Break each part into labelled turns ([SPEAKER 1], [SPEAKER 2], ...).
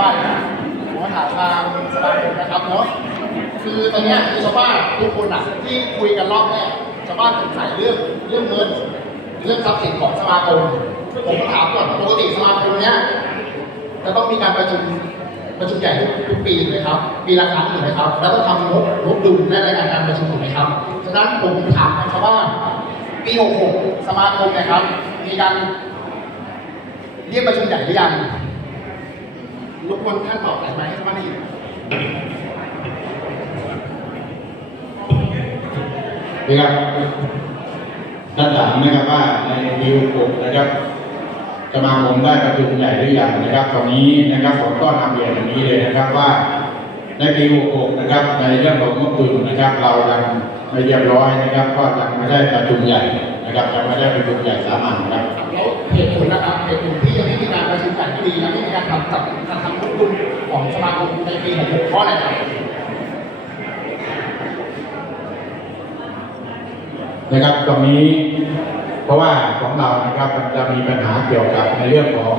[SPEAKER 1] บ้านนะผมมาถามทางสมาคมนะครับเนาะคือตอนเนี้ยคือชาวบ้านทุกคนอะที่คุยกันรอบแรกชาวบ้านสงสัยเรื่องเรื่องเงิน เรื่องทรัพย์สินของสมาคมผมก็ถามก่อนปกติสมาคมเนี้ยจะต้องมีการประชุมประชุมใหญ่ทุกปีถูกไหมครับ ปีละครั้งถูกไหมครับ แล้วต้องทำงบงบดุลและรายงานการประชุมถูกไหมครับฉะนั้นผมถามชาวบ้านปี 66 สมาคมเนะครับ มีการเรียกประชุมใหญ่หรือยัง รบกวนท่านตอบหน่อยไหมให้ชาวบ้านได้ยิน
[SPEAKER 2] นะครับท่านถามนะครับว่าในปี66นะครับสมาคมได้ประชุมใหญ่หรือยังนะครับ ตอนนี้นะครับผมก็นำเรียนอย่างนี้เลยนะครับว่าในปี66นะครับ ในเรื่องของงบดุลนะครับ เรายังไม่เรียบร้อยนะครับ ก็ยังไม่ได้ประชุมใหญ่นะครับยังไม่ได้ประชุมใหญ่สามัญครับ
[SPEAKER 1] แล้วเหตุผลนะครับเหตุผลที่ยังไม่มีการ ประชุมใหญ่ที่ดีและไม่มีการทำจัดการทำงบดุลของสมาคมในปี66เพราะอะไรครับ
[SPEAKER 2] นะครับตรงนี้เพราะว่าของเรานะครับมันจะมีปัญหาเกี่ยวกับในเรื่องของ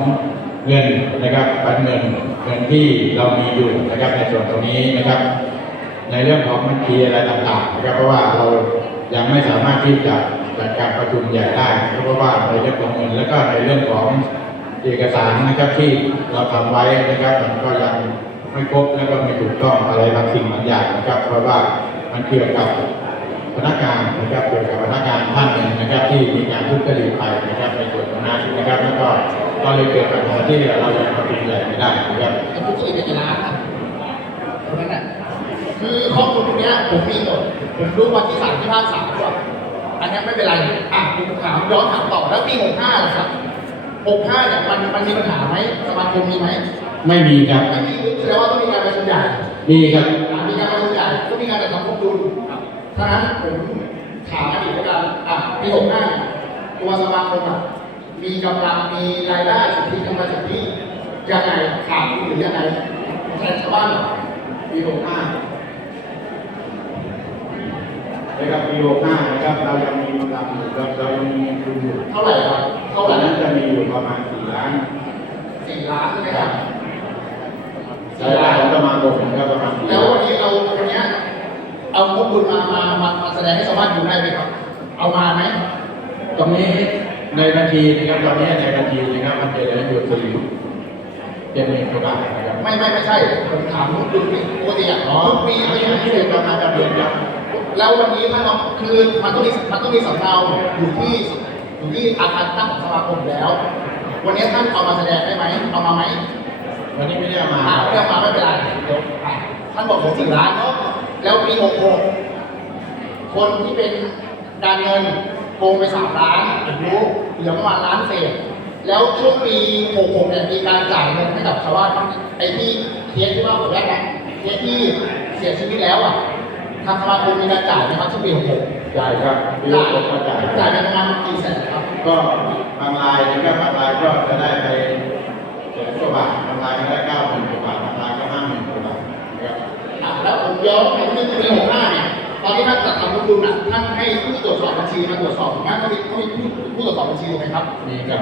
[SPEAKER 2] เงินนะครับปันเงินเงินที่เรามีอยู่นะครับในส่วนตรงนี้นะครับ ในเรื่องของบัญชีอะไรต่างๆนะครับเพราะว่าเรายังไม่สามารถที่จะจัดการประชุมใหญ่ได้เพราะว่าในเรื่องของเงินแล้วก็ในเรื่องของ เอกสารนะครับที่เราทำไว้นะครับมันก็ยังไม่ครบแล้วก็ไม่ถูกต้องอะไรบางสิ่งบางอย่างนะครับ เพราะว่ามันเกี่ยวกับพนักงานนะครับเกี่ยวกับพนักงานท่านหนึ่งนะครับ ที่มีการทุจริตไปนะครับในส่วนตรงนั้นนะครับแล้วก็ก็เลยเกิดปัญหาที่เรายังประชุมใหญ่ไม่ได้นะครับ
[SPEAKER 1] ไอ้ผู้ช่วยเป็นกี่ล้านนะตรงนั้นน่ะคือข้อมูลตรงเนี้ยผมมีหมดผมรู้วันที่สามที่ภาคสามด้วยอันนี้ไม่เป็นไรอะผมถามย้อนถามต่อแล้วปีหกห้าล่ะครับ หกห้าเนี่ยมันมันมีปัญหาไหมสมาคมมีไหม
[SPEAKER 2] ไม่มีครับ
[SPEAKER 1] ไม่มีแสดงว่าต้องมีการประชุมใหญ่
[SPEAKER 2] มีครับ
[SPEAKER 1] อะมีการประชุมใหญ่ก็มีการจัดทำงบดุลฉะนั้นผมถามอดีตแล้วกันอะปีหกห้าเนี่ยตัวสมาคมอะมีกำลังมีรายได้สิทธิกำลังสิทธิยังไงขาดหรือยังไงแทนชาวบ้านหน่อยปีหกห้า
[SPEAKER 2] นะครับปีหกห้านะครับเรายังมีกำลังอยู่เราเรายังมีเงินทุนอยู่
[SPEAKER 1] เท่าไหร่ครับ
[SPEAKER 2] เท่า
[SPEAKER 1] เท่าไหร่
[SPEAKER 2] นั้นจะมีอยู่ประมาณสี่ล้าน
[SPEAKER 1] สี่ล้านใช่ไหมครับ
[SPEAKER 2] รายได้ของสมาคมนะครับประมาณสี่
[SPEAKER 1] แล้ว
[SPEAKER 2] ล้าน
[SPEAKER 1] วันนี้เราวันเนี้ยเอางบดุลมามามามาแสดงให้ชาวบ้านดูได้ไหมครับ เอามาไหม
[SPEAKER 2] ตรงนี้ในบัญชีนะครับตอนนี้ในบัญชีนะครับมันจะเหลืออยู่สี่เจ็ดหมื่นกว่าบาทนะครับ
[SPEAKER 1] ไม่ไม่ไม่ใช่ผมถามงบดุลนี่ปกติอะทุกปี
[SPEAKER 2] ไม่
[SPEAKER 1] ไม่
[SPEAKER 2] ใช่
[SPEAKER 1] ใช่
[SPEAKER 2] ที่
[SPEAKER 1] ที่
[SPEAKER 2] เด็
[SPEAKER 1] เด็
[SPEAKER 2] ก
[SPEAKER 1] ก
[SPEAKER 2] ประมาณจะเดือนครับ
[SPEAKER 1] แล้ววันนี้ถ้าเราคือมันต้องมีมันต้องมีสำเนาอยู่ที่อยู่ที่อาคารตั้งของสมาคมแล้ว วันนี้ท่านเอามาแสดงได้ไหมเอามาไหม
[SPEAKER 2] วันนี้ไม่ได้เอามา
[SPEAKER 1] อ่าไม่เอามาไม่เป็นไรเดี๋ยวอะท่านบอกผมสี่ล้านเนาะแล้วปีหกหกคนที่เป็นการเงินโกงไปสามล้านผมรู้เหลือประมาณล้านเศษ แล้วช่วงปีหกหกเนี่ยมีการจ่ายเงินให้กับชาวบ้านไอ้ที่เคสที่ว่าผมแรกนะเคสที่เสียชีวิตแล้วอะ ทางสมาคมมีการจ่ายไหมครับช่วงปีหกหก
[SPEAKER 2] จ่ายครับปี
[SPEAKER 1] จ่าย
[SPEAKER 2] หกก็จ่าย
[SPEAKER 1] จ่ายไปประมาณกี่แสนครับ
[SPEAKER 2] ก็บางรายนะครับบางรายก็จะได้ไปแสนกว่าบาทบางรายก็ได้เก้าหมื่นกว่าบาทบางรายก็ห้าหมื่นกว่าบาทนะครับ
[SPEAKER 1] อะแล้วผมย้อนไปที่ปีหกห้าเนี่ยตอนที่ท่านจัดทำงบดุลน่ะท่านให้ผู้ตรวจสอบบัญชีมาตรวจสอบถูกไหมต้องมีต้องมีผู้ผู้ตรวจสอบบัญชีถูกไหมครับ
[SPEAKER 2] มีครับ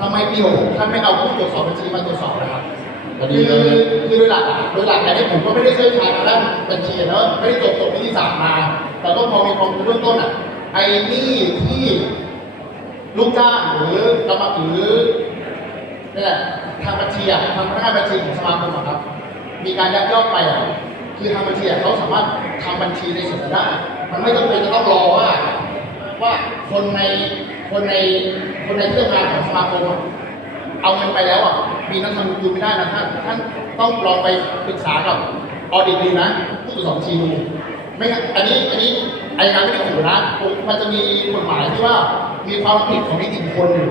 [SPEAKER 1] ทำไมปีหกท่านไม่เอาผู้ตรวจสอบบัญชีมาตรวจสอบนะครับ คื
[SPEAKER 2] ดี
[SPEAKER 1] อคือโดยหลักโดยหลักแต่ที่ผมก็ไม่ได้เชี่ยวชาญทางด้านบัญชีเนอะไม่ได้จบจบนิติศาสตร์มา แต่ก็พอมีความรู้เบื้องต้นอะไอ้นี่ที่ลูกจ้างหรือกรรมหรือนี่แหละทางบัญชีอะทางพนักงานบัญชีของสมาคมครับ มีการยักยอกไปอะคือทางบัญชีเขาสามารถทำบัญชีในส่วนนั้นได้ มันไม่จำเป็นจะต้องรอว่าว่าคนในคนในคนในเครื่องงานของสมาคมเอาเงินไปแล้วอะ มีนักทำดูไม่ได้นะท่านท่านต้องลองไปปรึกษากับออดิตดูนะผู้ตรวจสอบบัญชีดูไม่งั้นอันนี้อันนี้อายการไม่ได้ขู่นะมันจะมีกฎหมายที่ว่ามีความผิดของนิติบุคคลอยู่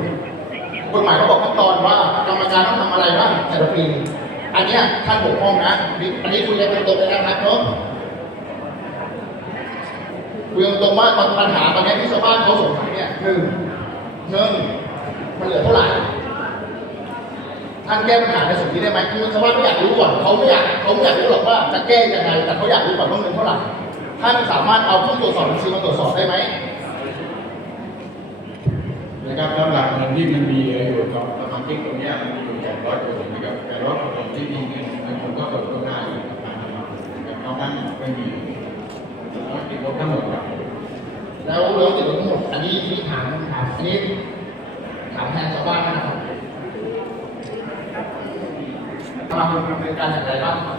[SPEAKER 1] กฎหมายเขาบอกขั้นตอนว่ากรรมการต้องทำอะไรบ้างแต่ละปีอันเนี้ยท่านบกพร่องนะ อันนี้คุยกันตรงๆเลยนะครับเนาะคุยตรงๆว่าปัญหาตอนนี้ที่ชาวบ้านเขาสงสัยเนี่ยหนึ่งเงินมันเหลือเท่าไหร่ ท่านแก้ปัญหาในส่วนนี้ได้ไหมคือชาวบ้านเขาอยากรู้ก่อนเขาไม่อยากเขาไม่อยากรู้หรอกว่าจะแก้ยังไงแต่เขาอยากรู้ก่อนว่าเงินเท่าไหร่ท่านสามารถเอาผู้ตรวจสอบบัญชีมาตรวจสอบได้ไหม
[SPEAKER 2] นะครับแล้วหลักเงินที่มันมีอยู่กับสมาชิกตรงนี้มันมีอยู่800คนนะครับ800คนที่มีเงินมันก็เกิดตัวหน้าอยู่กับการทำงานนะครับนอกนั้นไม่มีแล้วติดลบทั้งหมดครับ
[SPEAKER 1] แล้วแล้วติดลบทั้งหมดอันนี้ที่ถามถามอันนี้ถามแทนชาวบ้านนะครับ มาดำเนินการอย่างไรบ้างครับ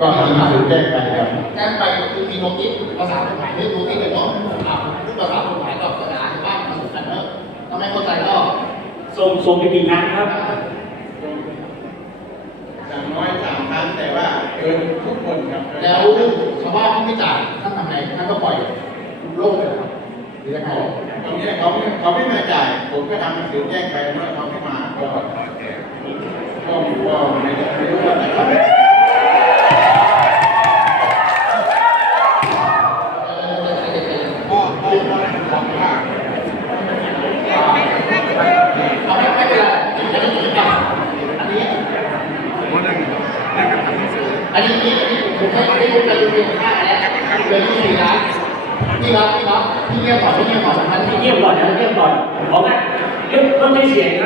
[SPEAKER 2] ก็ทำหนังสือแจ้งไปครับ
[SPEAKER 1] แจ้งไปก็คือมีโนติสภาษากฎหมายเรื่องโนติเลยเนาะอ่าพูดภาษากฎหมายกับภาษาชาวบ้านผสมกันเนอะถ้าไม่เข้าใจก็
[SPEAKER 3] ส่งส่งไปกี่ครั้งครับ
[SPEAKER 2] อย่างน้อยสามครั้งแต่ว่าเกินทุกคนครับ
[SPEAKER 1] แล้วชาวบ้านที่ไม่จ่ายท่านทำไงท่านก็ปล่อยโลกเลยเรอครับหรือยังไง
[SPEAKER 2] ตรงนี้เขาเขาไม่มาจ่ายผมก็ทำหนังสือแจ้งไปเมื่อเขาไม่มาก็ อพ่อพ่อของมาก
[SPEAKER 1] เอาไม่ไม่เป็นไรอันนี้ผมจะอันนี้
[SPEAKER 4] วันนึงได้กระทำหนังสือ
[SPEAKER 1] อันนี้นี่ผมให้ให้คุณไปดูเรื่องค่าแล้วเดือนที่สี่ล้านพี่ครับพี่ครับพี่เงียบก่อนพี่เงียบก่อนสำคัญ
[SPEAKER 3] เงียบก่อนนะเงียบก่อนบอกว่าเรื่องต้องใช้เสียงครับ